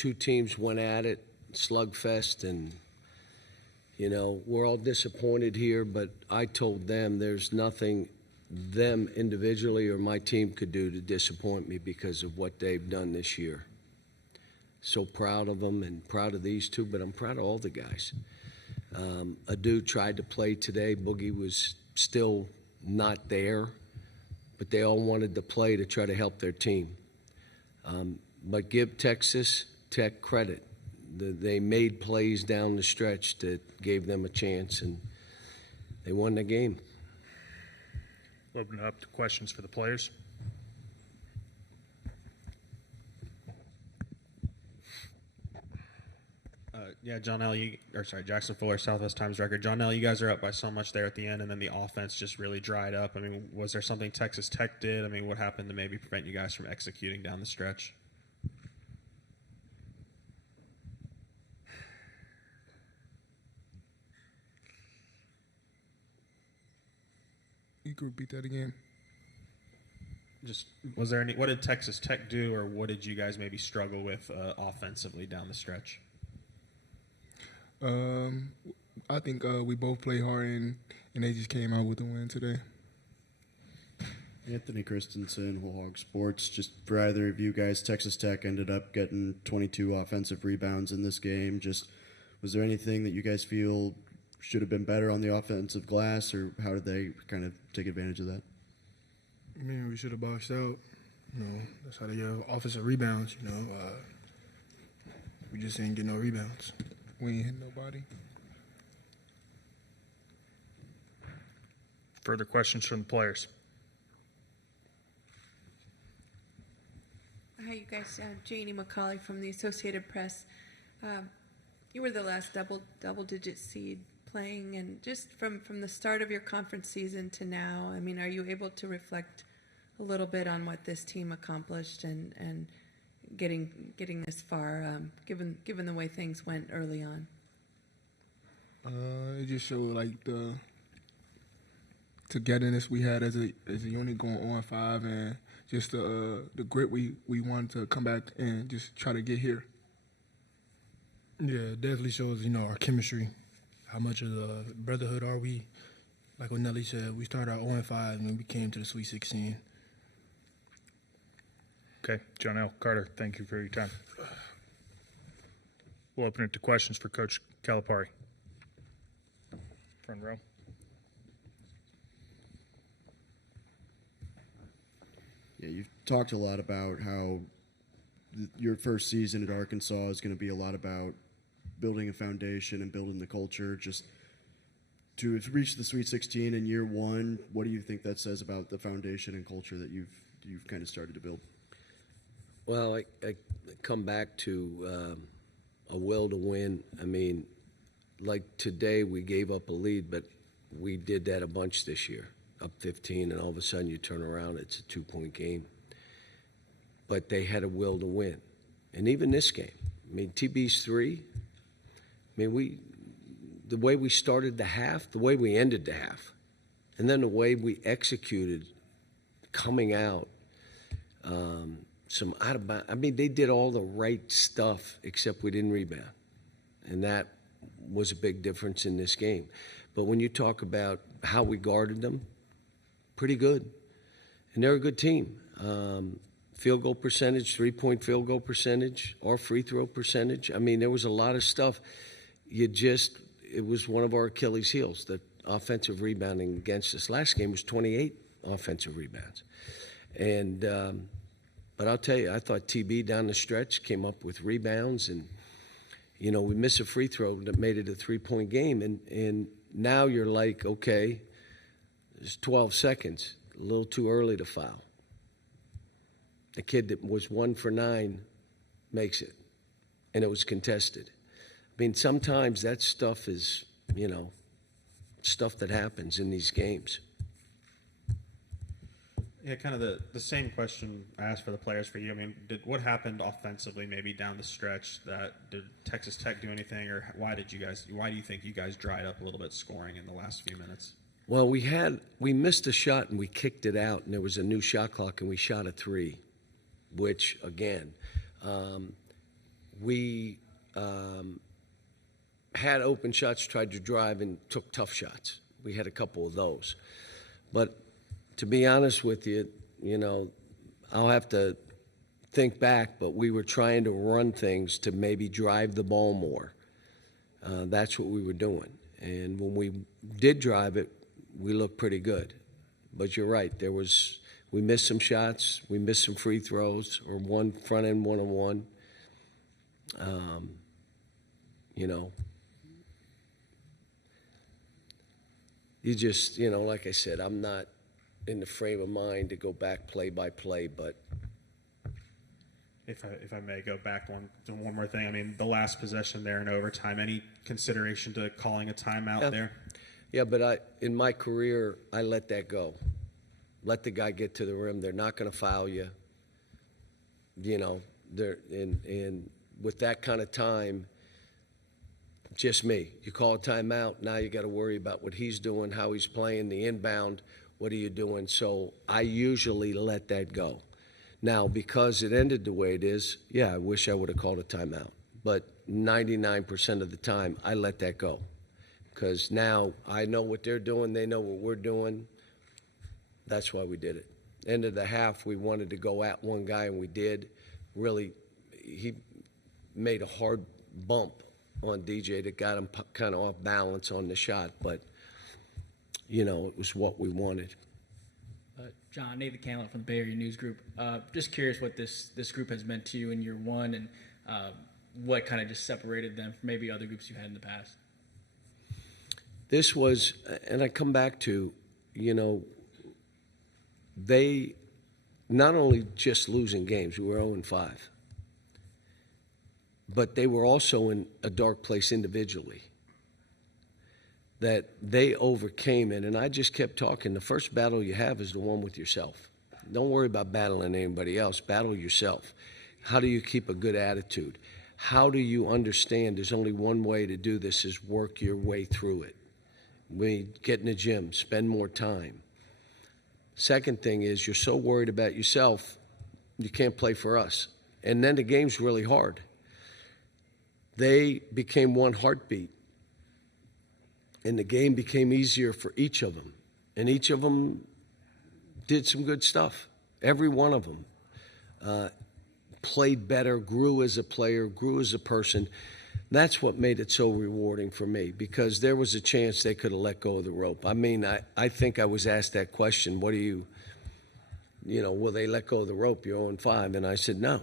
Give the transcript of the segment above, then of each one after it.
two teams went at it, slugfest, and, we're all disappointed here, but I told them there's nothing them individually or my team could do to disappoint me because of what they've done this year. So proud of them and proud of these two, but I'm proud of all the guys. Adu tried to play today. Boogie was still not there, but they all wanted to play to try to help their team. But give Texas Tech credit. They made plays down the stretch that gave them a chance, and they won the game. We'll open it up to questions for the players. John L. Jackson Fuller, Southwest Times Record. John L., you guys are up by so much there at the end, and then the offense just really dried up. I mean, was there something Texas Tech did? I mean, what happened to maybe prevent you guys from executing down the stretch? You could repeat that again. Just was there any? What did Texas Tech do, or what did you guys maybe struggle with offensively down the stretch? I think we both played hard, and they just came out with the win today. Anthony Christensen, Whole Hog Sports. Just for either of you guys, Texas Tech ended up getting 22 offensive rebounds in this game. Just was there anything that you guys feel should have been better on the offensive glass, or how did they kind of take advantage of that? I mean, we should have boxed out. That's how they get offensive rebounds. We just ain't get no rebounds. We ain't hit nobody. Further questions from the players? Hi, you guys. Janie McCauley from the Associated Press. You were the last double-digit seed playing, and just from the start of your conference season to now, I mean, are you able to reflect a little bit on what this team accomplished and getting this far, given the way things went early on? It just showed like the togetherness we had as a unit going 0-5, and just the grit we wanted to come back and just try to get here. Yeah, it definitely shows our chemistry. How much of the brotherhood are we? Like what Nelly said, we started out 0-5 and we came to the Sweet 16. Okay, John L. Carter, thank you for your time. We'll open it to questions for Coach Calipari. Front row. Yeah, you've talked a lot about how your first season at Arkansas is going to be a lot about building a foundation and building the culture. Just to have reached the Sweet 16 in year one, what do you think that says about the foundation and culture that you've kind of started to build? Well, I come back to a will to win. I mean, like today we gave up a lead, but we did that a bunch this year, up 15, and all of a sudden you turn around, it's a 2-point game. But they had a will to win. And even this game, I mean, TB's 3, I mean, the way we started the half, the way we ended the half, and then the way we executed coming out, some out of bounds. I mean, they did all the right stuff except we didn't rebound. And that was a big difference in this game. But when you talk about how we guarded them, pretty good. And they're a good team. Field goal percentage, 3-point field goal percentage, or free throw percentage. I mean, there was a lot of stuff. It was one of our Achilles heels, the offensive rebounding against us. Last game was 28 offensive rebounds. And but I'll tell you, I thought TB down the stretch came up with rebounds, and, we missed a free throw that made it a 3-point game. And now you're like, okay, there's 12 seconds, a little too early to foul. The kid that was 1 for 9 makes it, and it was contested. I mean, sometimes that stuff is, stuff that happens in these games. Yeah, kind of the same question I asked for the players for you. I mean, what happened offensively maybe down the stretch? Did Texas Tech do anything, or why do you think you guys dried up a little bit scoring in the last few minutes? Well, we missed a shot and we kicked it out, and there was a new shot clock, and we shot a 3, which again, we had open shots, tried to drive, and took tough shots. We had a couple of those. But to be honest with you, I'll have to think back, but we were trying to run things to maybe drive the ball more. That's what we were doing. And when we did drive it, we looked pretty good. But you're right, we missed some shots, we missed some free throws, or one front end one-on-one. You just, like I said, I'm not in the frame of mind to go back play by play, but If I may go back to one more thing, I mean, the last possession there in overtime, any consideration to calling a timeout there? yeah, but in my career, I let that go. Let the guy get to the rim. They're not going to foul you. And with that kind of time, just me. You call a timeout, now you got to worry about what he's doing, how he's playing, the inbound, what are you doing? So I usually let that go. Now, because it ended the way it is, yeah, I wish I would have called a timeout. But 99% of the time, I let that go. Because now I know what they're doing, they know what we're doing. That's why we did it. End of the half, we wanted to go at one guy, and we did. Really, he made a hard bump on DJ that got him kind of off balance on the shot. But, it was what we wanted. John, Nathan Canlett from the Bay Area News Group. Just curious what this group has meant to you in year one, and what kind of just separated them from maybe other groups you had in the past. This was, and I come back to, they not only just losing games, we were 0-5, but they were also in a dark place individually that they overcame it. And I just kept talking. The first battle you have is the one with yourself. Don't worry about battling anybody else. Battle yourself. How do you keep a good attitude? How do you understand there's only one way to do this is work your way through it? We get in the gym, spend more time. Second thing is you're so worried about yourself, you can't play for us. And then the game's really hard. They became one heartbeat. And the game became easier for each of them. And each of them did some good stuff. Every one of them played better, grew as a player, grew as a person. That's what made it so rewarding for me, because there was a chance they could have let go of the rope. I mean, I think I was asked that question, what do you will they let go of the rope? You're 0-5. And I said, no.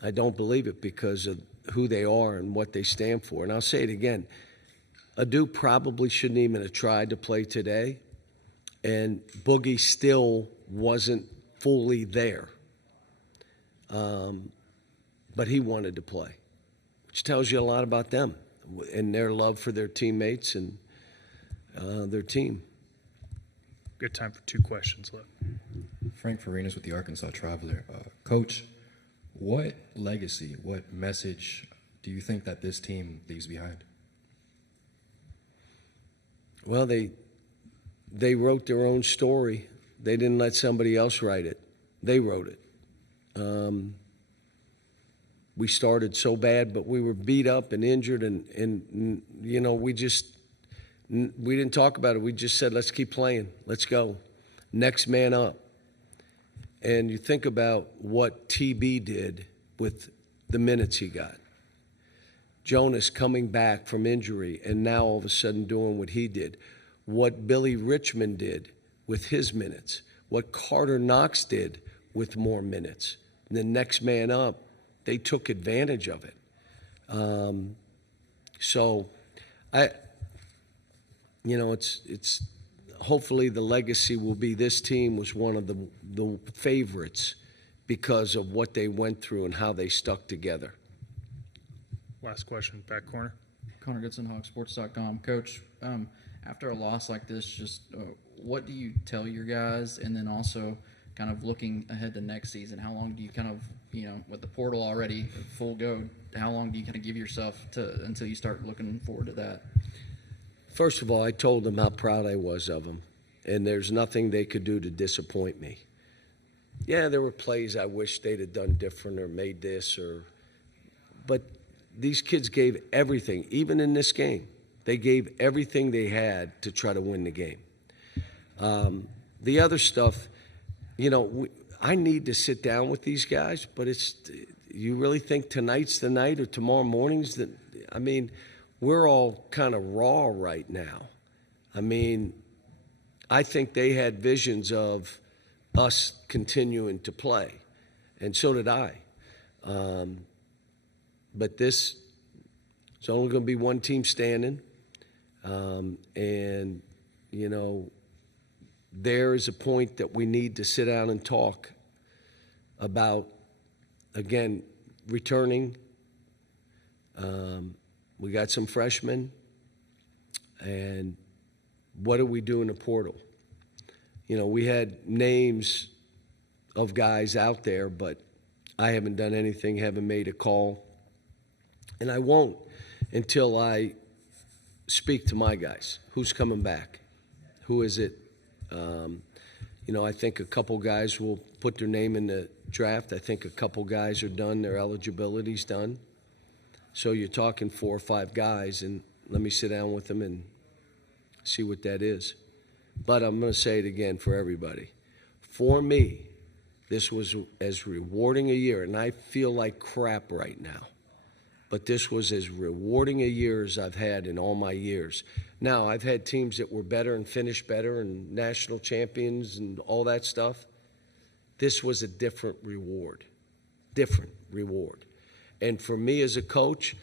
I don't believe it because of who they are and what they stand for. And I'll say it again. Adu probably shouldn't even have tried to play today, and Boogie still wasn't fully there. But he wanted to play, which tells you a lot about them and their love for their teammates and their team. Good time for 2 questions left. Frank Farinas with the Arkansas Traveler. Coach, what legacy, what message do you think that this team leaves behind? Well, they wrote their own story. They didn't let somebody else write it. They wrote it. We started so bad, but we were beat up and injured, and we didn't talk about it. We just said, let's keep playing. Let's go. Next man up. And you think about what TB did with the minutes he got. Jonas coming back from injury and now all of a sudden doing what he did. What Billy Richmond did with his minutes. What Carter Knox did with more minutes. And the next man up, they took advantage of it. It's hopefully the legacy will be this team was one of the favorites because of what they went through and how they stuck together. Last question, back corner. Connor Goodson, HawkSports.com. Coach, after a loss like this, just what do you tell your guys? And then also kind of looking ahead to next season, how long do you kind of, with the portal already full go, how long do you kind of give yourself until you start looking forward to that? First of all, I told them how proud I was of them, and there's nothing they could do to disappoint me. Yeah, there were plays I wish they'd have done different or made this or but these kids gave everything, even in this game. They gave everything they had to try to win the game. The other stuff, you know, I need to sit down with these guys, but you really think tonight's the night or tomorrow morning's the, I mean, we're all kind of raw right now. I mean, I think they had visions of us continuing to play, and so did I. But it's only going to be one team standing, and, you know, there is a point that we need to sit down and talk about, again, returning. We got some freshmen, and what do we do in the portal? You know, we had names of guys out there, but I haven't done anything, haven't made a call, and I won't until I speak to my guys. Who's coming back? Who is it? You know, I think a couple guys will put their name in the draft. I think a couple guys are done, their eligibility's done. So you're talking 4 or 5 guys, and let me sit down with them and see what that is. But I'm going to say it again for everybody. For me, this was as rewarding a year, and I feel like crap right now. But this was as rewarding a year as I've had in all my years. Now, I've had teams that were better and finished better and national champions and all that stuff. This was a different reward. And for me as a coach,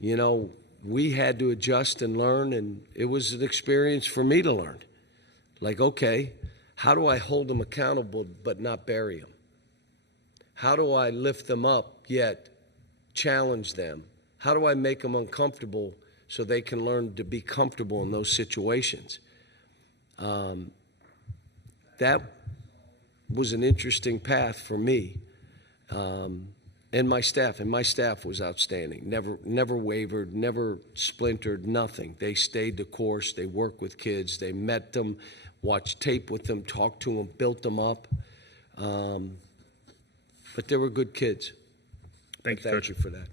you know, we had to adjust and learn, and it was an experience for me to learn. Like, okay, how do I hold them accountable but not bury them? How do I lift them up yet challenge them? How do I make them uncomfortable so they can learn to be comfortable in those situations? That was an interesting path for me and my staff. And my staff was outstanding. Never wavered, never splintered, nothing. They stayed the course. They worked with kids. They met them, watched tape with them, talked to them, built them up. But they were good kids. Thank you, Thank Coach. you for that.